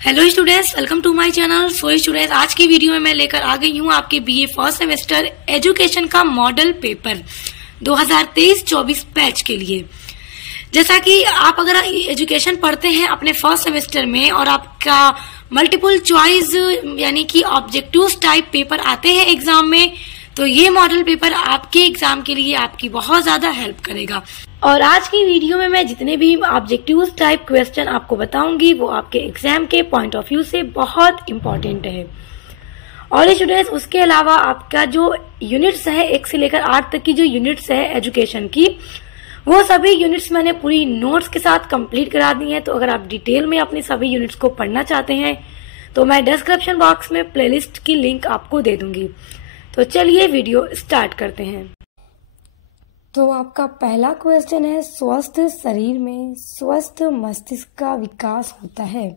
Hello students, welcome to my channel. So students, आज की video में मैं लेकर आ गई हूँ आपके बीए फर्स्ट सेमेस्टर एजुकेशन का मॉडल पेपर 2023-24 बैच के लिए। जैसा कि आप अगर एजुकेशन पढ़ते हैं अपने फर्स्ट सेमेस्टर में और आपका मल्टीपल चॉइस यानी कि ऑब्जेक्टिव टाइप पेपर आते हैं एग्जाम में, तो ये मॉडल पेपर आपके एग्जाम के लिए आपकी बहुत ज्यादा हेल्प करेगा। और आज की वीडियो में मैं जितने भी ऑब्जेक्टिव टाइप क्वेश्चन आपको बताऊंगी वो आपके एग्जाम के पॉइंट ऑफ व्यू से बहुत इम्पोर्टेंट है। और स्टूडेंट्स, उसके अलावा आपका जो यूनिट्स है 1 से लेकर 8 तक की जो यूनिट्स है एजुकेशन की, वो सभी यूनिट्स मैंने पूरी नोट्स के साथ कंप्लीट करा दी हैं। तो अगर आप डिटेल में अपनी सभी यूनिट्स को पढ़ना चाहते हैं तो मैं डिस्क्रिप्शन बॉक्स में प्लेलिस्ट की लिंक आपको दे दूंगी। तो चलिए वीडियो स्टार्ट करते हैं। तो आपका पहला क्वेश्चन है, स्वस्थ शरीर में स्वस्थ मस्तिष्क का विकास होता है,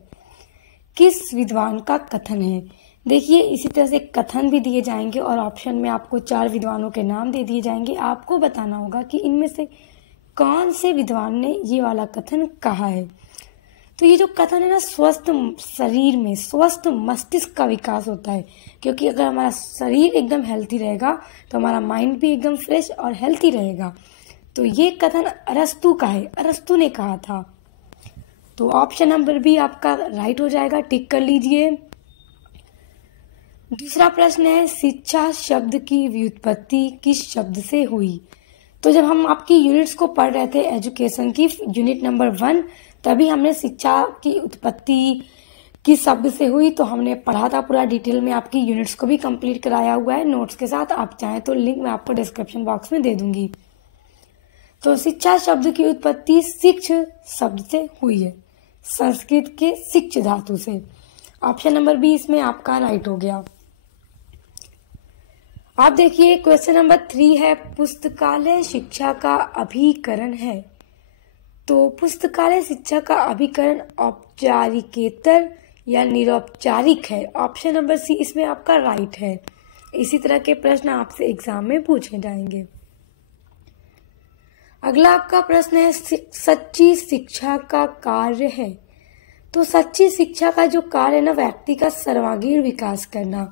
किस विद्वान का कथन है। देखिए, इसी तरह से कथन भी दिए जाएंगे और ऑप्शन में आपको 4 विद्वानों के नाम दे दिए जाएंगे। आपको बताना होगा कि इनमें से कौन से विद्वान ने ये वाला कथन कहा है। तो ये जो कथन है ना, स्वस्थ शरीर में स्वस्थ मस्तिष्क का विकास होता है, क्योंकि अगर हमारा शरीर एकदम हेल्थी रहेगा तो हमारा माइंड भी एकदम फ्रेश और हेल्थी रहेगा। तो ये कथन अरस्तु का है, अरस्तु ने कहा था। तो ऑप्शन नंबर बी आपका राइट हो जाएगा, टिक कर लीजिए। दूसरा प्रश्न है, शिक्षा शब्द की व्युत्पत्ति किस शब्द से हुई। तो जब हम आपकी यूनिट्स को पढ़ रहे थे एजुकेशन की यूनिट नंबर 1, तभी हमने शिक्षा की उत्पत्ति किस शब्द से हुई तो हमने पढ़ा था पूरा डिटेल में। आपकी यूनिट्स को भी कंप्लीट कराया हुआ है नोट्स के साथ, आप चाहें तो लिंक मैं आपको डिस्क्रिप्शन बॉक्स में दे दूंगी। तो शिक्षा शब्द की उत्पत्ति शिक्ष शब्द से हुई है, संस्कृत के शिक्ष धातु से। ऑप्शन नंबर बी इसमें आपका राइट हो गया। आप देखिए, क्वेश्चन नंबर 3 है, पुस्तकालय शिक्षा का अभिकरण है। तो पुस्तकालय शिक्षा का अभिकरण औपचारिकेतर या निरौपचारिक है। ऑप्शन नंबर सी इसमें आपका राइट है। इसी तरह के प्रश्न आपसे एग्जाम में पूछे जाएंगे। अगला आपका प्रश्न है, सच्ची शिक्षा का कार्य है। तो सच्ची शिक्षा का जो कार्य है ना, व्यक्ति का सर्वांगीण विकास करना।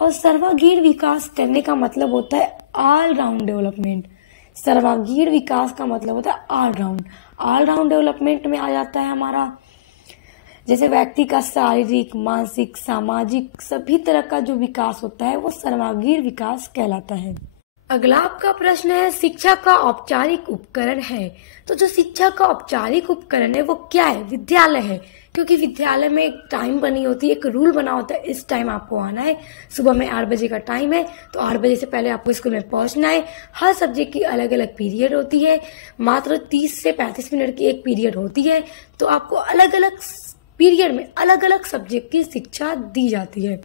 और सर्वांगीण विकास करने का मतलब होता है ऑल राउंड डेवलपमेंट। सर्वांगीण विकास का मतलब होता है ऑल राउंड डेवलपमेंट में आ जाता है हमारा, जैसे व्यक्ति का शारीरिक, मानसिक, सामाजिक सभी तरह का जो विकास होता है वो सर्वांगीण विकास कहलाता है। अगला आपका प्रश्न है, शिक्षा का औपचारिक उपकरण है। तो जो शिक्षा का औपचारिक उपकरण है वो क्या है, विद्यालय है। क्योंकि विद्यालय में एक टाइम बनी होती है, एक रूल बना होता है, इस टाइम आपको आना है। सुबह में 8 बजे का टाइम है, तो 8 बजे से पहले आपको स्कूल में पहुंचना है। हर सब्जेक्ट की अलग अलग पीरियड होती है, मात्र 30 से 35 मिनट की एक पीरियड होती है। तो आपको अलग अलग पीरियड में अलग अलग सब्जेक्ट की शिक्षा दी जाती है।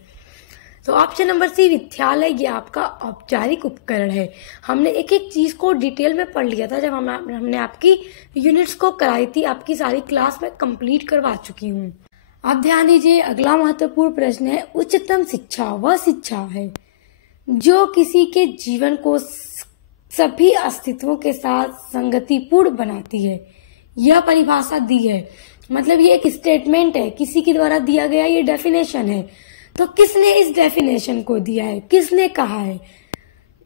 तो ऑप्शन नंबर सी विद्यालय, ये आपका औपचारिक उपकरण है। हमने एक एक चीज को डिटेल में पढ़ लिया था जब हमने आपकी यूनिट्स को कराई थी, आपकी सारी क्लास में कंप्लीट करवा चुकी हूँ। आप ध्यान दीजिए, अगला महत्वपूर्ण प्रश्न है, उच्चतम शिक्षा वह शिक्षा है जो किसी के जीवन को सभी अस्तित्वों के साथ संगतिपूर्ण बनाती है। यह परिभाषा दी है, मतलब ये एक स्टेटमेंट है, किसी के द्वारा दिया गया ये डेफिनेशन है। तो किसने इस डेफिनेशन को दिया है, किसने कहा है,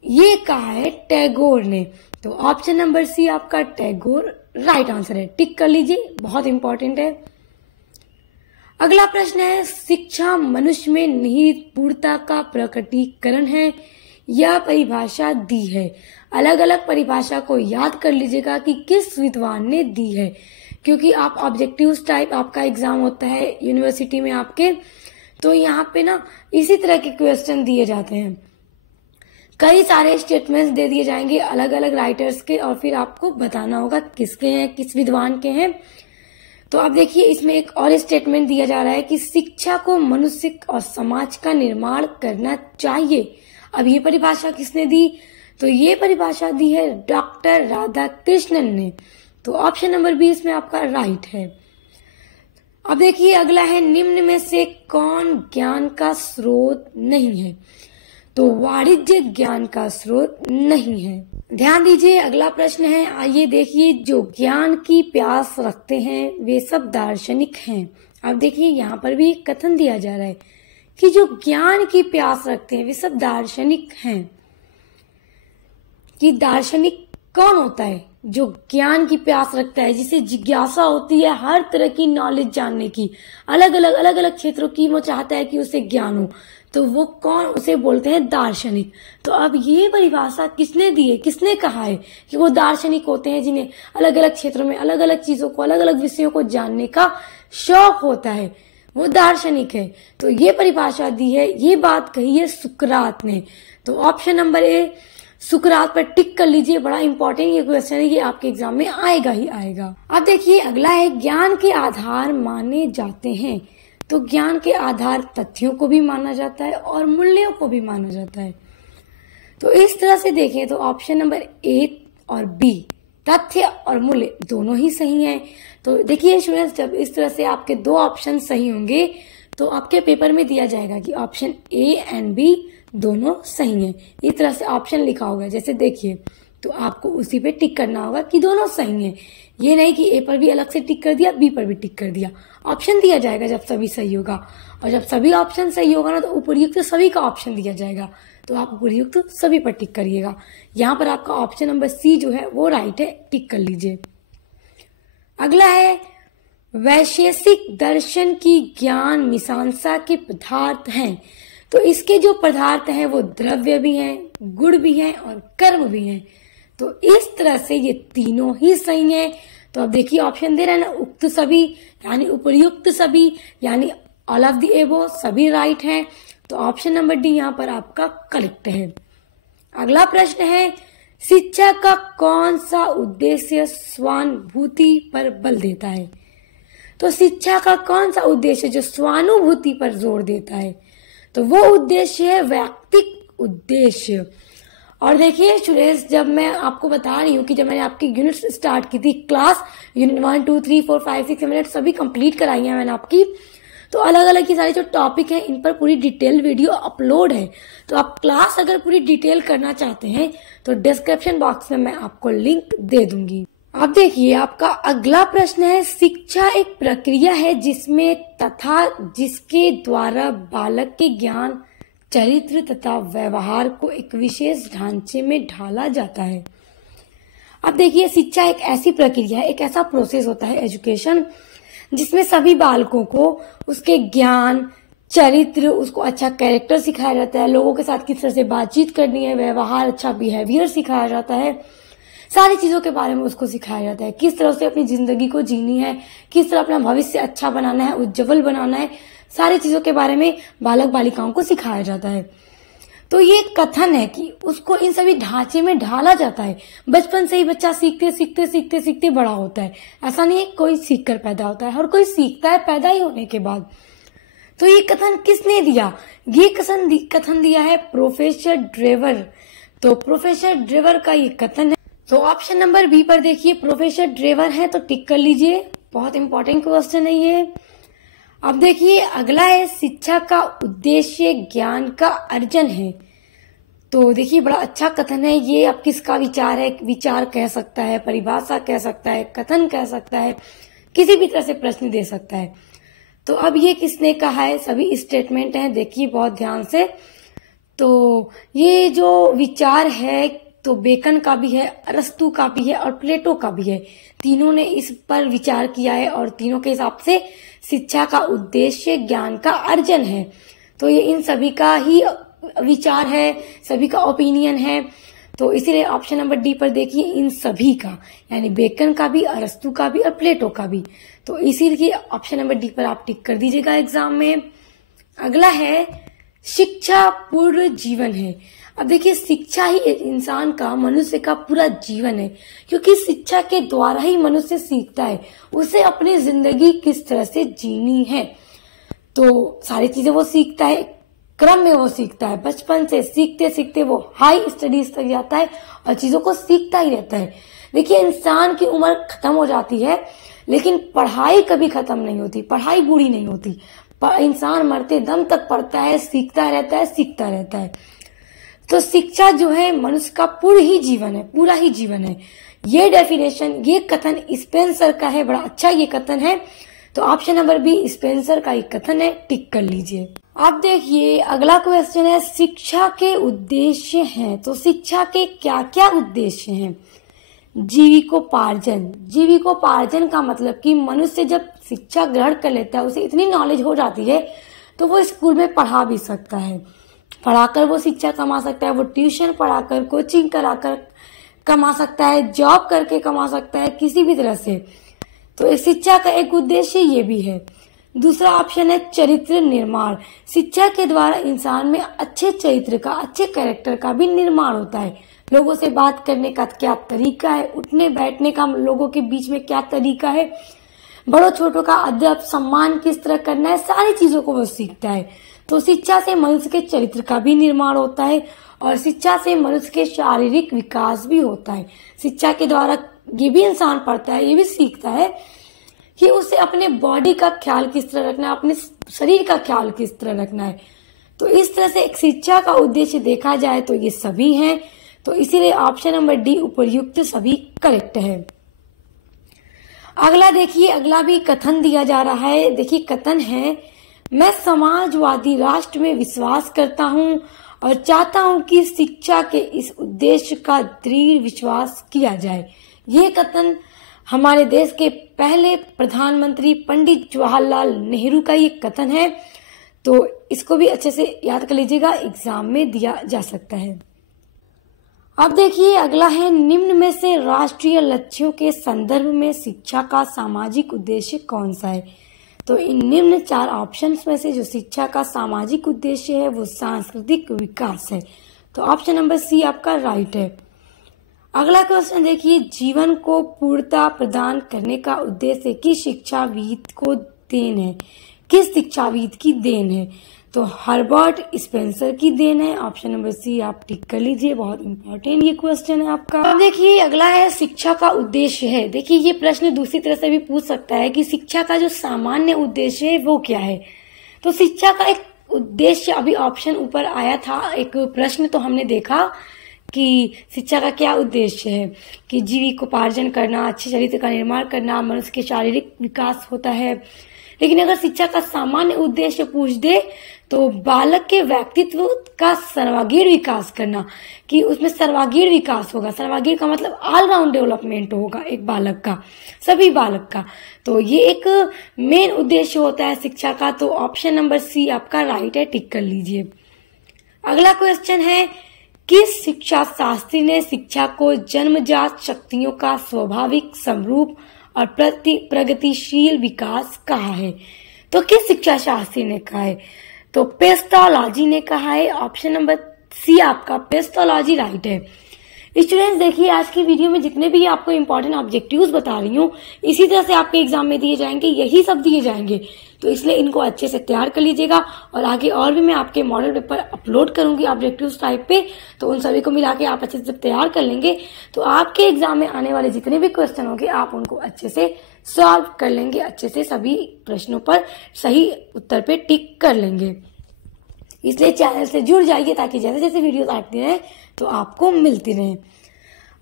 ये कहा है टैगोर ने। तो ऑप्शन नंबर सी आपका टैगोर राइट आंसर है, टिक कर लीजिए, बहुत इंपॉर्टेंट है। अगला प्रश्न है, शिक्षा मनुष्य में निहित पूर्णता का प्रकटीकरण है। यह परिभाषा दी है। अलग अलग परिभाषा को याद कर लीजिएगा कि किस विद्वान ने दी है, क्योंकि आप ऑब्जेक्टिव टाइप आपका एग्जाम होता है यूनिवर्सिटी में आपके, तो यहाँ पे ना इसी तरह के क्वेश्चन दिए जाते हैं। कई सारे स्टेटमेंट्स दे दिए जाएंगे अलग अलग राइटर्स के, और फिर आपको बताना होगा किसके हैं, किस विद्वान के हैं। तो आप देखिए, इसमें एक और स्टेटमेंट दिया जा रहा है कि शिक्षा को मनुष्य और समाज का निर्माण करना चाहिए। अब ये परिभाषा किसने दी, तो ये परिभाषा दी है डॉक्टर राधाकृष्णन ने। तो ऑप्शन नंबर बी इसमें आपका राइट है। अब देखिए, अगला है, निम्न में से कौन ज्ञान का स्रोत नहीं है। तो वाणिज्य ज्ञान का स्रोत नहीं है। ध्यान दीजिए, अगला प्रश्न है, आइए देखिए, जो ज्ञान की प्यास रखते हैं वे सब दार्शनिक हैं। अब देखिए यहाँ पर भी एक कथन दिया जा रहा है कि जो ज्ञान की प्यास रखते हैं वे सब दार्शनिक हैं। कि दार्शनिक कौन होता है? जो ज्ञान की प्यास रखता है, जिसे जिज्ञासा होती है हर तरह की नॉलेज जानने की, अलग अलग क्षेत्रों की, वो चाहता है कि उसे ज्ञान हो, तो वो कौन, उसे बोलते हैं दार्शनिक। तो अब ये परिभाषा किसने दी है, किसने कहा है कि वो दार्शनिक होते हैं जिन्हें अलग अलग क्षेत्रों में अलग अलग चीजों को, अलग अलग विषयों को जानने का शौक होता है, वो दार्शनिक है। तो ये परिभाषा दी है, ये बात कही है सुकरात ने। तो ऑप्शन नंबर ए सुकरात पर टिक कर लीजिए। बड़ा इंपॉर्टेंट ये क्वेश्चन है, ये आपके एग्जाम में आएगा ही आएगा। अब देखिए अगला है ज्ञान के आधार माने जाते हैं। तो ज्ञान के आधार तथ्यों को भी माना जाता है और मूल्यों को भी माना जाता है। तो इस तरह से देखें तो ऑप्शन नंबर ए और बी, तथ्य और मूल्य दोनों ही सही हैं। तो देखिए स्टूडेंट्स, जब इस तरह से आपके दो ऑप्शन सही होंगे तो आपके पेपर में दिया जाएगा कि ऑप्शन ए एंड बी दोनों सही हैं। इस तरह से ऑप्शन लिखा होगा, जैसे देखिए, तो आपको उसी पे टिक करना होगा कि दोनों सही हैं। ये नहीं कि ए पर भी अलग से टिक कर दिया, बी पर भी टिक कर दिया। ऑप्शन दिया जाएगा जब सभी सही होगा, और जब सभी ऑप्शन सही होगा ना तो उपयुक्त सभी का ऑप्शन दिया जाएगा, तो आप उपयुक्त सभी पर टिक करिएगा। यहाँ पर आपका ऑप्शन नंबर सी जो है वो राइट है, टिक कर लीजिए। अगला है वैशेषिक दर्शन की ज्ञान मीमांसा के पदार्थ हैं। तो इसके जो पदार्थ हैं वो द्रव्य भी हैं, गुण भी हैं और कर्म भी हैं। तो इस तरह से ये तीनों ही सही हैं। तो अब देखिए ऑप्शन दे रहे हैं ना, उक्त सभी यानी उपयुक्त सभी यानी ऑल ऑफ द एबो, सभी राइट हैं। तो ऑप्शन नंबर डी यहाँ पर आपका करेक्ट है। अगला प्रश्न है, शिक्षा का कौन सा उद्देश्य स्वानुभूति पर बल देता है? तो शिक्षा का कौन सा उद्देश्य जो स्वानुभूति पर जोर देता है? तो वो उद्देश्य है वैयक्तिक उद्देश्य। और देखिए स्टूडेंट्स, जब मैं आपको बता रही हूँ कि जब मैंने आपकी यूनिट्स स्टार्ट की थी, क्लास यूनिट 1 2 3 4 5 6 7 सभी कंप्लीट कराई है मैंने आपकी, तो अलग अलग की सारी जो टॉपिक है इन पर पूरी डिटेल वीडियो अपलोड है। तो आप क्लास अगर पूरी डिटेल करना चाहते हैं तो डिस्क्रिप्शन बॉक्स में मैं आपको लिंक दे दूंगी। अब देखिए आपका अगला प्रश्न है, शिक्षा एक प्रक्रिया है जिसमें तथा जिसके द्वारा बालक के ज्ञान, चरित्र तथा व्यवहार को एक विशेष ढांचे में ढाला जाता है। अब देखिए शिक्षा एक ऐसी प्रक्रिया है, एक ऐसा प्रोसेस होता है एजुकेशन, जिसमें सभी बालकों को उसके ज्ञान, चरित्र, उसको अच्छा कैरेक्टर सिखाया जाता है, लोगों के साथ किस तरह से बातचीत करनी है, व्यवहार, अच्छा बिहेवियर सिखाया जाता है, सारी चीजों के बारे में उसको सिखाया जाता है, किस तरह से अपनी जिंदगी को जीनी है, किस तरह अपना भविष्य अच्छा बनाना है, उज्जवल बनाना है, सारी चीजों के बारे में बालक बालिकाओं को सिखाया जाता है। तो ये कथन है कि उसको इन सभी ढांचे में ढाला जाता है। बचपन से ही बच्चा सीखते सीखते सीखते सीखते बड़ा होता है। ऐसा नहीं है कोई सीख कर पैदा होता है, हर कोई सीखता है पैदा ही होने के बाद। तो ये कथन किसने दिया? ये कथन दिया है प्रोफेसर ड्रेवर। तो प्रोफेसर ड्रेवर का ये कथन है। तो ऑप्शन नंबर बी पर देखिए प्रोफेसर ड्रेवर है, तो टिक कर लीजिए। बहुत इंपॉर्टेंट क्वेश्चन है ये। अब देखिए अगला है, शिक्षा का उद्देश्य ज्ञान का अर्जन है। तो देखिए बड़ा अच्छा कथन है ये। अब किसका विचार है? विचार कह सकता है, परिभाषा कह सकता है, कथन कह सकता है, किसी भी तरह से प्रश्न दे सकता है। तो अब ये किसने कहा है? सभी स्टेटमेंट हैं, देखिए बहुत ध्यान से। तो ये जो विचार है तो बेकन का भी है, अरस्तु का भी है और प्लेटो का भी है। तीनों ने इस पर विचार किया है और तीनों के हिसाब से शिक्षा का उद्देश्य ज्ञान का अर्जन है। तो ये इन सभी का ही विचार है, सभी का ओपिनियन है। तो इसीलिए ऑप्शन नंबर डी पर देखिए इन सभी का, यानी बेकन का भी, अरस्तु का भी और प्लेटो का भी। तो इसीलिए ऑप्शन नंबर डी पर आप टिक कर दीजिएगा एग्जाम में। अगला है, शिक्षा पूर्ण जीवन है। अब देखिए शिक्षा ही एक इंसान का, मनुष्य का पूरा जीवन है, क्योंकि शिक्षा के द्वारा ही मनुष्य सीखता है उसे अपनी जिंदगी किस तरह से जीनी है। तो सारी चीजें वो सीखता है, क्रम में वो सीखता है। बचपन से सीखते सीखते वो हाई स्टडीज तक जाता है और चीजों को सीखता ही रहता है। देखिए इंसान की उम्र खत्म हो जाती है लेकिन पढ़ाई कभी खत्म नहीं होती, पढ़ाई बूढ़ी नहीं होती। इंसान मरते दम तक पढ़ता है, सीखता रहता है, सीखता रहता है। तो शिक्षा जो है मनुष्य का पूरा ही जीवन है, पूरा ही जीवन है। ये डेफिनेशन, ये कथन स्पेंसर का है, बड़ा अच्छा ये कथन है। तो ऑप्शन नंबर बी स्पेंसर का एक कथन है, टिक कर लीजिए। अब देखिए अगला क्वेश्चन है, शिक्षा के उद्देश्य हैं। तो शिक्षा के क्या क्या उद्देश्य हैं? जीविकोपार्जन। जीविकोपार्जन का मतलब कि मनुष्य जब शिक्षा ग्रहण कर लेता है, उसे इतनी नॉलेज हो जाती है तो वो स्कूल में पढ़ा भी सकता है, पढ़ाकर वो शिक्षा कमा सकता है, वो ट्यूशन पढ़ाकर, कोचिंग कराकर कमा सकता है, जॉब करके कमा सकता है, किसी भी तरह से। तो इस शिक्षा का एक उद्देश्य ये भी है। दूसरा ऑप्शन है चरित्र निर्माण। शिक्षा के द्वारा इंसान में अच्छे चरित्र का, अच्छे कैरेक्टर का भी निर्माण होता है। लोगों से बात करने का क्या तरीका है, उठने बैठने का लोगों के बीच में क्या तरीका है, बड़ों छोटों का अदब सम्मान किस तरह करना है, सारी चीजों को वो सीखता है। तो शिक्षा से मनुष्य के चरित्र का भी निर्माण होता है और शिक्षा से मनुष्य के शारीरिक विकास भी होता है। शिक्षा के द्वारा ये भी इंसान पढ़ता है, ये भी सीखता है कि उसे अपने बॉडी का ख्याल किस तरह रखना है, अपने शरीर का ख्याल किस तरह रखना है। तो इस तरह से एक शिक्षा का उद्देश्य देखा जाए तो ये सभी हैं। तो इसीलिए ऑप्शन नंबर डी उपर्युक्त सभी करेक्ट है। अगला देखिए, अगला भी कथन दिया जा रहा है। देखिए कथन है, मैं समाजवादी राष्ट्र में विश्वास करता हूं और चाहता हूं कि शिक्षा के इस उद्देश्य का दृढ़ विश्वास किया जाए। ये कथन हमारे देश के पहले प्रधानमंत्री पंडित जवाहरलाल नेहरू का ये कथन है। तो इसको भी अच्छे से याद कर लीजिएगा, एग्जाम में दिया जा सकता है। अब देखिए अगला है, निम्न में से राष्ट्रीय लक्ष्यों के संदर्भ में शिक्षा का सामाजिक उद्देश्य कौन सा है? तो इन निम्न 4 ऑप्शंस में से जो शिक्षा का सामाजिक उद्देश्य है वो सांस्कृतिक विकास है। तो ऑप्शन नंबर सी आपका राइट है। अगला क्वेश्चन देखिए, जीवन को पूर्णता प्रदान करने का उद्देश्य किस शिक्षाविद को देन है? किस शिक्षाविद की देन है? तो हर्बर्ट स्पेंसर की देन है। ऑप्शन नंबर सी आप टिक कर लीजिए, बहुत इंपॉर्टेंट ये क्वेश्चन है आपका। अब देखिए अगला है, शिक्षा का उद्देश्य है। देखिए ये प्रश्न दूसरी तरह से भी पूछ सकता है कि शिक्षा का जो सामान्य उद्देश्य है वो क्या है। तो शिक्षा का एक उद्देश्य, अभी ऑप्शन ऊपर आया था एक प्रश्न, तो हमने देखा कि शिक्षा का क्या उद्देश्य है कि जीविकोपार्जन करना, अच्छे चरित्र का निर्माण करना, मनुष्य के शारीरिक विकास होता है। लेकिन अगर शिक्षा का सामान्य उद्देश्य पूछ दे तो बालक के व्यक्तित्व का सर्वांगीण विकास करना, कि उसमें सर्वांगीण विकास होगा। सर्वांगीण का मतलब ऑलराउंड डेवलपमेंट होगा एक बालक का, सभी बालक का। तो ये एक मेन उद्देश्य होता है शिक्षा का। तो ऑप्शन नंबर सी आपका राइट है, टिक कर लीजिए। अगला क्वेश्चन है, किस शिक्षा शास्त्री ने शिक्षा को जन्मजात शक्तियों का स्वाभाविक समरूप और प्रगतिशील विकास कहा है? तो किस शिक्षा शास्त्री ने कहा है? तो पेस्टोलॉजी ने कहा है। ऑप्शन नंबर सी आपका पेस्टोलॉजी राइट है। स्टूडेंट्स देखिए आज की वीडियो में जितने भी आपको इंपॉर्टेंट ऑब्जेक्टिव्स बता रही हूँ इसी तरह से आपके एग्जाम में दिए जाएंगे, यही सब दिए जाएंगे। तो इसलिए इनको अच्छे से तैयार कर लीजिएगा और आगे और भी मैं आपके मॉडल पेपर अपलोड करूंगी ऑब्जेक्टिव्स टाइप पे, तो उन सभी को मिला के आप अच्छे से तैयार कर लेंगे तो आपके एग्जाम में आने वाले जितने भी क्वेश्चन होंगे आप उनको अच्छे से सॉल्व कर लेंगे, अच्छे से सभी प्रश्नों पर सही उत्तर पे टिक कर लेंगे। इसलिए चैनल से जुड़ जाइए ताकि जैसे जैसे वीडियोस आती रहे तो आपको मिलती रहे।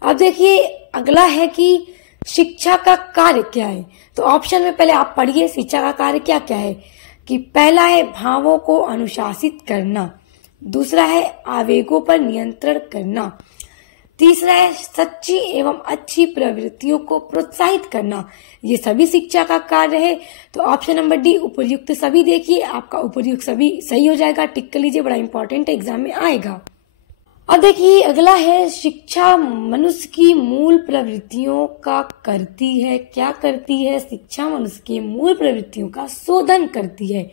अब देखिए अगला है कि शिक्षा का कार्य क्या है। तो ऑप्शन में पहले आप पढ़िए शिक्षा का कार्य क्या क्या है। कि पहला है भावों को अनुशासित करना, दूसरा है आवेगों पर नियंत्रण करना, तीसरा है सच्ची एवं अच्छी प्रवृत्तियों को प्रोत्साहित करना। ये सभी शिक्षा का कार्य है। तो ऑप्शन नंबर डी उपयुक्त सभी, देखिए आपका उपयुक्त सभी सही हो जाएगा, टिक कर लीजिए, बड़ा इंपॉर्टेंट एग्जाम में आएगा। अब देखिए अगला है शिक्षा मनुष्य की मूल प्रवृत्तियों का करती है। क्या करती है? शिक्षा मनुष्य की मूल प्रवृत्तियों का शोधन करती है।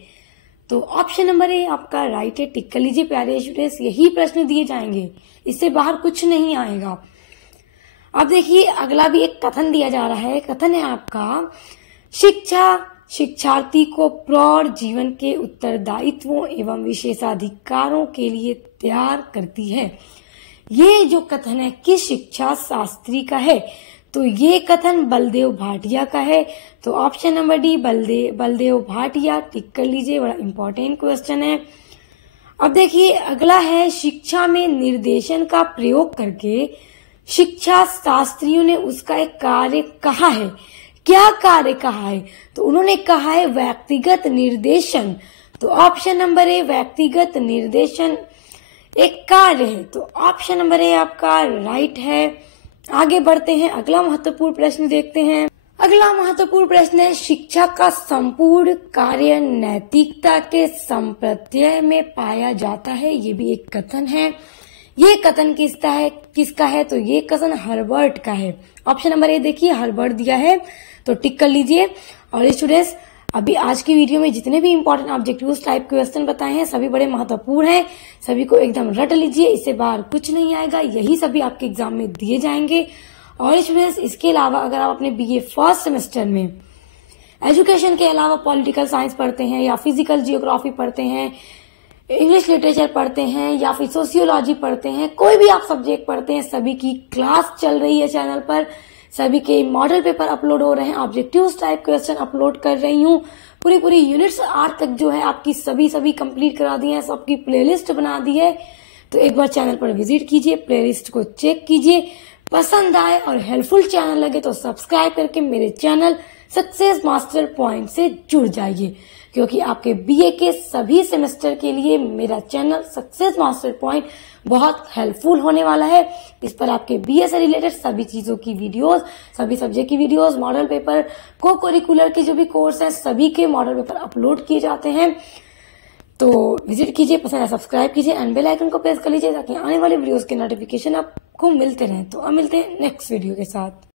तो ऑप्शन नंबर ए आपका राइट है, टिक कर लीजिए प्यारे स्टूडेंट्स, यही प्रश्न दिए जाएंगे, इससे बाहर कुछ नहीं आएगा। अब देखिए अगला भी एक कथन दिया जा रहा है। कथन है आपका, शिक्षा शिक्षार्थी को प्रौढ़ जीवन के उत्तरदायित्वों एवं विशेषाधिकारों के लिए तैयार करती है। ये जो कथन है किस शिक्षा शास्त्री का है? तो ये कथन बलदेव भाटिया का है। तो option number D Baldev Bhatia, tick कर लीजिए, बड़ा इंपॉर्टेंट क्वेश्चन है। अब देखिए अगला है, शिक्षा में निर्देशन का प्रयोग करके शिक्षा शास्त्रियों ने उसका एक कार्य कहा है। क्या कार्य कहा है? तो उन्होंने कहा है व्यक्तिगत निर्देशन। तो ऑप्शन नंबर ए व्यक्तिगत निर्देशन एक कार्य है। तो ऑप्शन नंबर ए आपका राइट है। आगे बढ़ते हैं, अगला महत्वपूर्ण प्रश्न देखते हैं। अगला महत्वपूर्ण प्रश्न है, शिक्षा का संपूर्ण कार्य नैतिकता के संप्रत्यय में पाया जाता है। ये भी एक कथन है। ये कथन किसका है? तो ये कथन हर्बर्ट का है। ऑप्शन नंबर ए देखिए, हर्बर्ट दिया है, तो टिक कर लीजिए। और स्टूडेंट्स, अभी आज की वीडियो में जितने भी इंपॉर्टेंट ऑब्जेक्टिव टाइप क्वेश्चन बताए हैं सभी बड़े महत्वपूर्ण हैं। सभी को एकदम रट लीजिए, इससे बाहर कुछ नहीं आएगा। यही सभी आपके एग्जाम में दिए जाएंगे। और स्टूडेंट्स, इसके अलावा अगर आप अपने बीए फर्स्ट सेमेस्टर में एजुकेशन के अलावा पॉलिटिकल साइंस पढ़ते हैं या फिजिकल जियोग्राफी पढ़ते हैं, इंग्लिश लिटरेचर पढ़ते हैं या फिर सोशियोलॉजी पढ़ते हैं, कोई भी आप सब्जेक्ट पढ़ते हैं, सभी की क्लास चल रही है चैनल पर। सभी के मॉडल पेपर अपलोड हो रहे हैं, ऑब्जेक्टिव टाइप क्वेश्चन अपलोड कर रही हूँ। पूरी यूनिट्स 8 तक जो है आपकी सभी कंप्लीट करा दी है, सबकी प्लेलिस्ट बना दी है। तो एक बार चैनल पर विजिट कीजिए, प्लेलिस्ट को चेक कीजिए। पसंद आए और हेल्पफुल चैनल लगे तो सब्सक्राइब करके मेरे चैनल सक्सेस मास्टर पॉइंट से जुड़ जाइए, क्योंकि आपके बीए के सभी सेमेस्टर के लिए मेरा चैनल सक्सेस मास्टर पॉइंट बहुत हेल्पफुल होने वाला है। इस पर आपके बीए से रिलेटेड सभी चीजों की वीडियोस, सभी सब्जेक्ट की वीडियोस, मॉडल पेपर, को करिकुलर के जो भी कोर्स हैं सभी के मॉडल पेपर अपलोड किए जाते हैं। तो विजिट कीजिए, पसंद है सब्सक्राइब कीजिए एंड बेल आइकन को प्रेस कर लीजिए ताकि आने वाले वीडियोस के नोटिफिकेशन आपको मिलते रहें। तो अब मिलते हैं नेक्स्ट वीडियो के साथ।